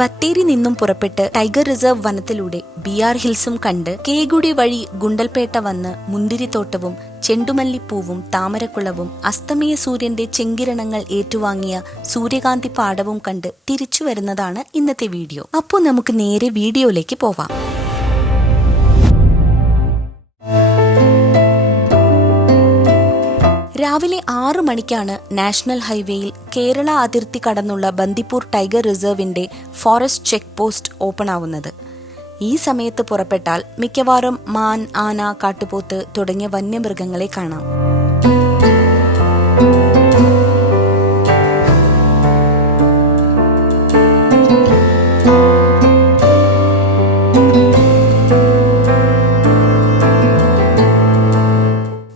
ബത്തേരി നിന്നും പുറപ്പെട്ട് tiger reserve വനത്തിലൂടെ BR ഹിൽസും കണ്ട് കേഗുടി വഴി ഗുണ്ടൽപേട്ട വന്ന് മുന്തിരിത്തോട്ടവും ചെണ്ടുമല്ലിപ്പൂവും താമരക്കുളവും അസ്തമയ സൂര്യന്റെ ചെങ്കിരണങ്ങൾ ഏറ്റുവാങ്ങിയ സൂര്യകാന്തി പാടവും കണ്ട് തിരിച്ചു വരുന്നതാണ് ഇന്നത്തെ വീഡിയോ. അപ്പോൾ നമുക്ക് നേരെ വീഡിയോയിലേക്ക് പോവാം. രാവിലെ 6 മണിക്കാണ് നാഷണൽ ഹൈവേയിൽ കേരള അതിർത്തി കടന്നുള്ള ബന്ദിപ്പൂർ ടൈഗർ റിസർവിന്റെ ഫോറസ്റ്റ് ചെക്ക് പോസ്റ്റ് ഓപ്പൺ ആവുന്നത്. ഈ സമയത്ത് പുറപ്പെട്ടാൽ മിക്കവാറും മാൻ, ആന, കാട്ടുപോത്ത് തുടങ്ങിയ വന്യമൃഗങ്ങളെ കാണാം.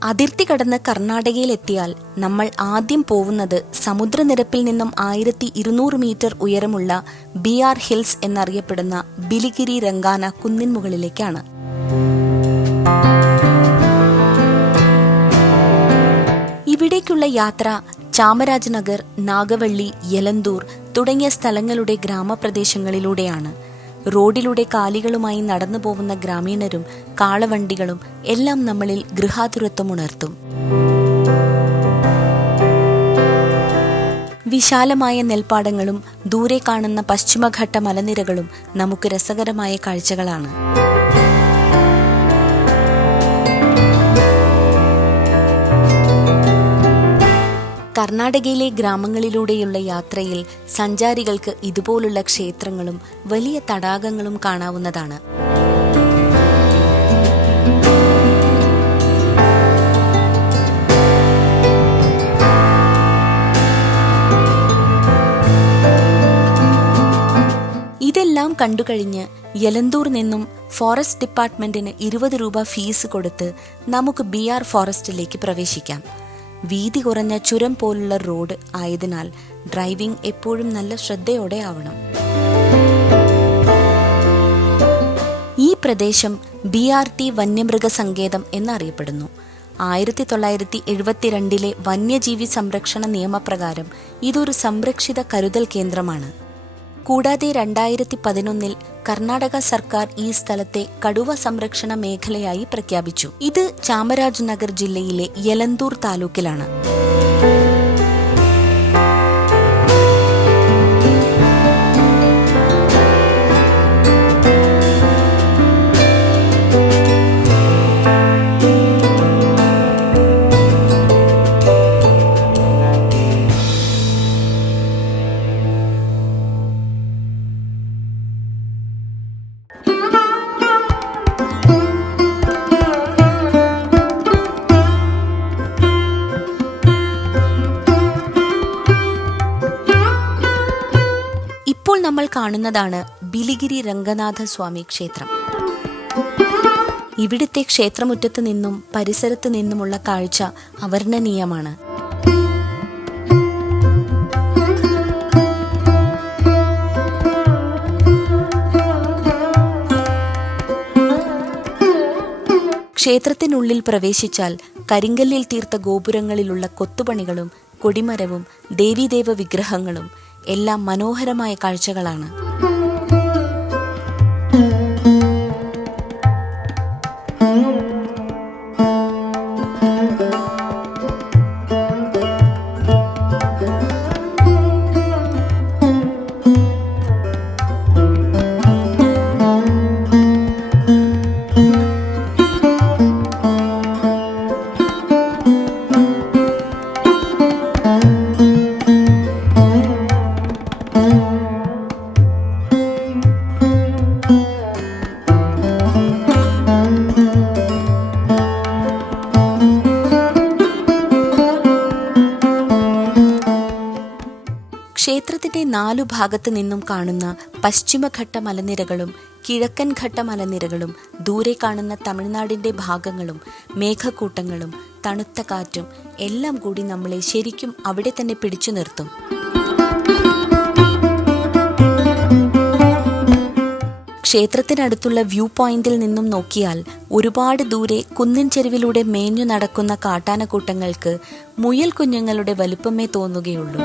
അതിർത്തി കടന്ന് കർണാടകയിലെത്തിയാൽ നമ്മൾ ആദ്യം പോവുന്നത് സമുദ്രനിരപ്പിൽ നിന്നും 1200 മീറ്റർ ഉയരമുള്ള BR ഹിൽസ് എന്നറിയപ്പെടുന്ന ബിലിഗിരി രംഗാന കുന്നിൻ മുകളിലേക്കാണ്. ഇവിടേക്കുള്ള യാത്ര ചാമരാജനഗർ, നാഗവള്ളി, യലന്തൂർ തുടങ്ങിയ സ്ഥലങ്ങളുടെ ഗ്രാമപ്രദേശങ്ങളിലൂടെയാണ്. റോഡിലൂടെ കാലികളുമായി നടന്നു പോകുന്ന ഗ്രാമീണരും കാളവണ്ടികളും എല്ലാം നമ്മളിൽ ഗൃഹാതുരത്വമുണർത്തും. വിശാലമായ നെൽപ്പാടങ്ങളും ദൂരെ കാണുന്ന പശ്ചിമഘട്ട മലനിരകളും നമുക്ക് രസകരമായ കാഴ്ചകളാണ്. കർണാടകയിലെ ഗ്രാമങ്ങളിലൂടെയുള്ള യാത്രയിൽ സഞ്ചാരികൾക്ക് ഇതുപോലുള്ള ക്ഷേത്രങ്ങളും വലിയ തടാകങ്ങളും കാണാവുന്നതാണ്. ഇതെല്ലാം കണ്ടുകഴിഞ്ഞ് യലന്തൂർ നിന്നും ഫോറസ്റ്റ് ഡിപ്പാർട്ട്മെന്റിന് 20 രൂപ ഫീസ് കൊടുത്ത് നമുക്ക് BR ഫോറസ്റ്റിലേക്ക് പ്രവേശിക്കാം. വീതി കുറഞ്ഞ ചുരം പോലുള്ള റോഡ് ആയതിനാൽ ഡ്രൈവിംഗ് എപ്പോഴും നല്ല ശ്രദ്ധയോടെ ആവണം. ഈ പ്രദേശം BRT വന്യമൃഗ സങ്കേതം എന്നറിയപ്പെടുന്നു. 1972 വന്യജീവി സംരക്ഷണ നിയമപ്രകാരം ഇതൊരു സംരക്ഷിത കരുതൽ കേന്ദ്രമാണ്. കൂടാതെ 2011 കർണാടക സർക്കാർ ഈ സ്ഥലത്തെ കടുവ സംരക്ഷണ മേഖലയായി പ്രഖ്യാപിച്ചു. ഇത് ചാമരാജനഗർ ജില്ലയിലെ യലന്തൂർ താലൂക്കിലാണ്. ഇപ്പോൾ നമ്മൾ കാണുന്നതാണ് ബിലിഗിരി രംഗനാഥ സ്വാമി ക്ഷേത്രം. ഇവിടുത്തെ ക്ഷേത്രമുറ്റത്ത് നിന്നും പരിസരത്ത് നിന്നുമുള്ള കാഴ്ച അവർണ്ണനീയമാണ്. ക്ഷേത്രത്തിനുള്ളിൽ പ്രവേശിച്ചാൽ കരിങ്കല്ലിൽ തീർത്ത ഗോപുരങ്ങളിലുള്ള കൊത്തുപണികളും കൊടിമരവും ദേവീദേവ വിഗ്രഹങ്ങളും എല്ലാം മനോഹരമായ കാഴ്ചകളാണ്. ക്ഷേത്രത്തിന്റെ 4 ഭാഗത്തു നിന്നും കാണുന്ന പശ്ചിമഘട്ട മലനിരകളും കിഴക്കൻ ഘട്ട മലനിരകളും ദൂരെ കാണുന്ന തമിഴ്നാടിന്റെ ഭാഗങ്ങളും മേഘക്കൂട്ടങ്ങളും തണുത്ത കാറ്റും എല്ലാം കൂടി നമ്മളെ ശരിക്കും അവിടെ തന്നെ പിടിച്ചു നിർത്തും. ക്ഷേത്രത്തിനടുത്തുള്ള വ്യൂ പോയിന്റിൽ നിന്നും നോക്കിയാൽ ഒരുപാട് ദൂരെ കുന്നിൻ ചെരുവിലൂടെ മേഞ്ഞു നടക്കുന്ന കാട്ടാനക്കൂട്ടങ്ങൾക്ക് മുയൽ കുഞ്ഞുങ്ങളുടെ വലുപ്പമേ തോന്നുകയുള്ളൂ.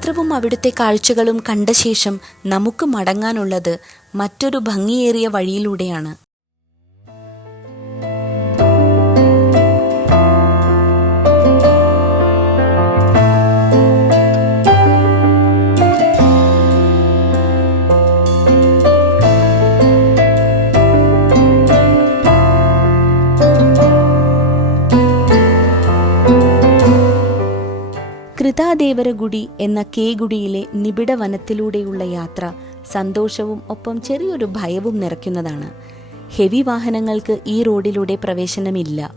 ക്ഷേത്രവും അവിടുത്തെ കാഴ്ചകളും കണ്ട ശേഷം നമുക്ക് മടങ്ങാനുള്ളത് മറ്റൊരു ഭംഗിയേറിയ വഴിയിലൂടെയാണ്. കൃതാദേവരഗുഡി എന്ന കേഗുഡിയിലെ നിബിഡ വനത്തിലൂടെയുള്ള യാത്ര സന്തോഷവും ഒപ്പം ചെറിയൊരു ഭയവും നിറയ്ക്കുന്നതാണ്. ഹെവി വാഹനങ്ങൾക്ക് ഈ റോഡിലൂടെ പ്രവേശനമില്ല.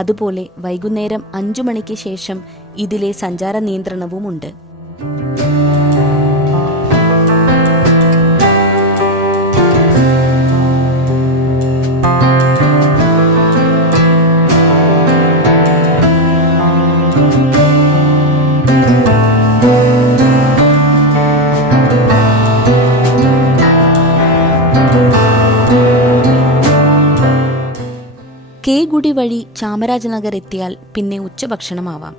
അതുപോലെ വൈകുന്നേരം 5 മണിക്ക് ശേഷം ഇതിലെ സഞ്ചാര നിയന്ത്രണവുമുണ്ട്. കേഗുഡി വഴി ചാമരാജനഗർ എത്തിയാൽ പിന്നെ ഉച്ചഭക്ഷണമാവാം.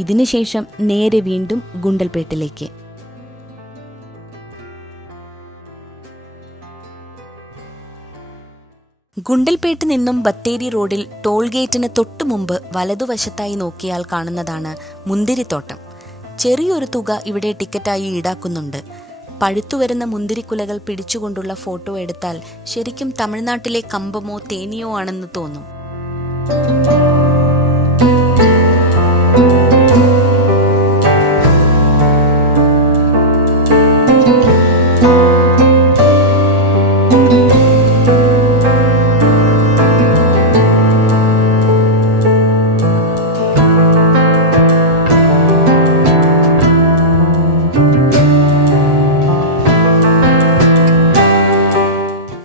ഇതിനുശേഷം നേരെ വീണ്ടും ഗുണ്ടൽപേട്ടിലേക്ക്. ഗുണ്ടൽപേട്ട് നിന്നും ബത്തേരി റോഡിൽ ടോൾ ഗേറ്റിന് തൊട്ടു മുമ്പ് വലതുവശത്തായി നോക്കിയാൽ കാണുന്നതാണ് മുന്തിരിത്തോട്ടം. ചെറിയൊരു തുക ഇവിടെ ടിക്കറ്റായി ഈടാക്കുന്നുണ്ട്. പഴുത്തുവരുന്ന മുന്തിരിക്കുലകൾ പിടിച്ചുകൊണ്ടുള്ള ഫോട്ടോ എടുത്താൽ ശരിക്കും തമിഴ്നാട്ടിലെ കമ്പമോ തേനിയോ ആണെന്ന് തോന്നും.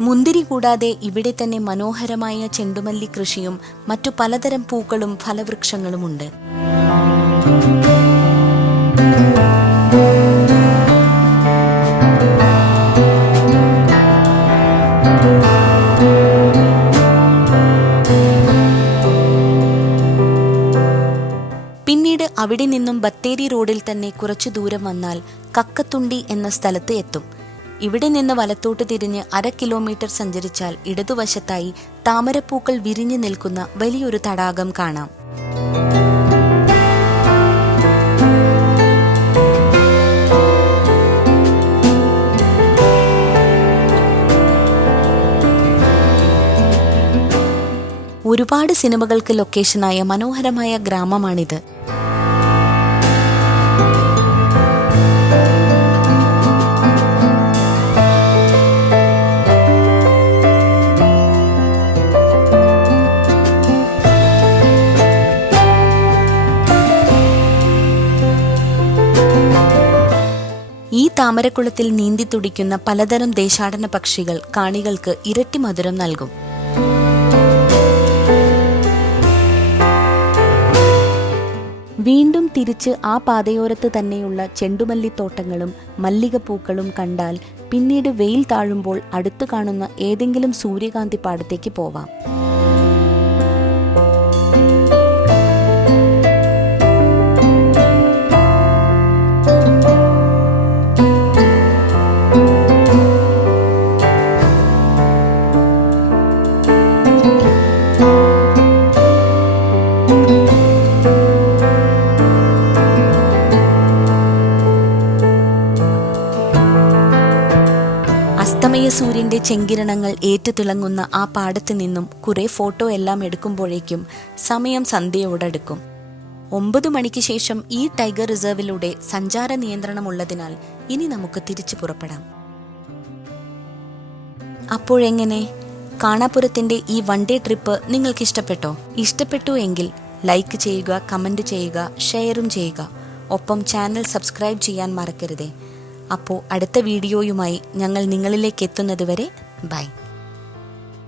മുന്തിരി കൂടാതെ ഇവിടെ തന്നെ മനോഹരമായ ചെണ്ടുമല്ലി കൃഷിയും മറ്റു പലതരം പൂക്കളും ഫലവൃക്ഷങ്ങളുമുണ്ട്. പിന്നീട് അവിടെ നിന്നും ബത്തേരി റോഡിൽ തന്നെ കുറച്ചു ദൂരം വന്നാൽ കക്കത്തുണ്ടി എന്ന സ്ഥലത്ത് എത്തും. ഇവിടെ നിന്ന് വലത്തോട്ട് തിരിഞ്ഞ് 1/2 കിലോമീറ്റർ സഞ്ചരിച്ചാൽ ഇടതുവശത്തായി താമരപ്പൂക്കൾ വിരിഞ്ഞു നിൽക്കുന്ന വലിയൊരു തടാകം കാണാം. ഒരുപാട് സിനിമകൾക്ക് ലൊക്കേഷനായ മനോഹരമായ ഗ്രാമമാണിത്. ഈ താമരക്കുളത്തിൽ നീന്തി തുടിക്കുന്ന പലതരം ദേശാടന പക്ഷികൾ കാണികൾക്ക് ഇരട്ടി മധുരം നൽകും. വീണ്ടും തിരിച്ച് ആ പാതയോരത്ത് തന്നെയുള്ള ചെണ്ടുമല്ലിത്തോട്ടങ്ങളും മല്ലികപ്പൂക്കളും കണ്ടാൽ പിന്നീട് വെയിൽ താഴുമ്പോൾ അടുത്തു കാണുന്ന ഏതെങ്കിലും സൂര്യകാന്തി പാടത്തേക്ക് പോവാം. അസ്തമയ സൂര്യന്റെ ചെങ്കിരണങ്ങൾ ഏറ്റുതിളങ്ങുന്ന ആ പാടത്ത് നിന്നും കുറെ ഫോട്ടോ എല്ലാം എടുക്കുമ്പോഴേക്കും സമയം സന്ധ്യയോടടുക്കും. 9 മണിക്ക് ശേഷം ഈ ടൈഗർ റിസർവിലൂടെ സഞ്ചാര നിയന്ത്രണമുള്ളതിനാൽ ഇനി നമുക്ക് തിരിച്ചു പുറപ്പെടാം. അപ്പോഴെങ്ങനെ? കാണാപ്പുരത്തിന്റെ ഈ 1 ഡേ ട്രിപ്പ് നിങ്ങൾക്ക് ഇഷ്ടപ്പെട്ടു എങ്കിൽ ലൈക്ക് ചെയ്യുക, കമന്റ് ചെയ്യുക, ഷെയറും ചെയ്യുക. ഒപ്പം ചാനൽ സബ്സ്ക്രൈബ് ചെയ്യാൻ മറക്കരുതേ. അപ്പോൾ അടുത്ത വീഡിയോയുമായി ഞങ്ങൾ നിങ്ങളിലേക്ക് എത്തുന്നത് വരെ ബൈ.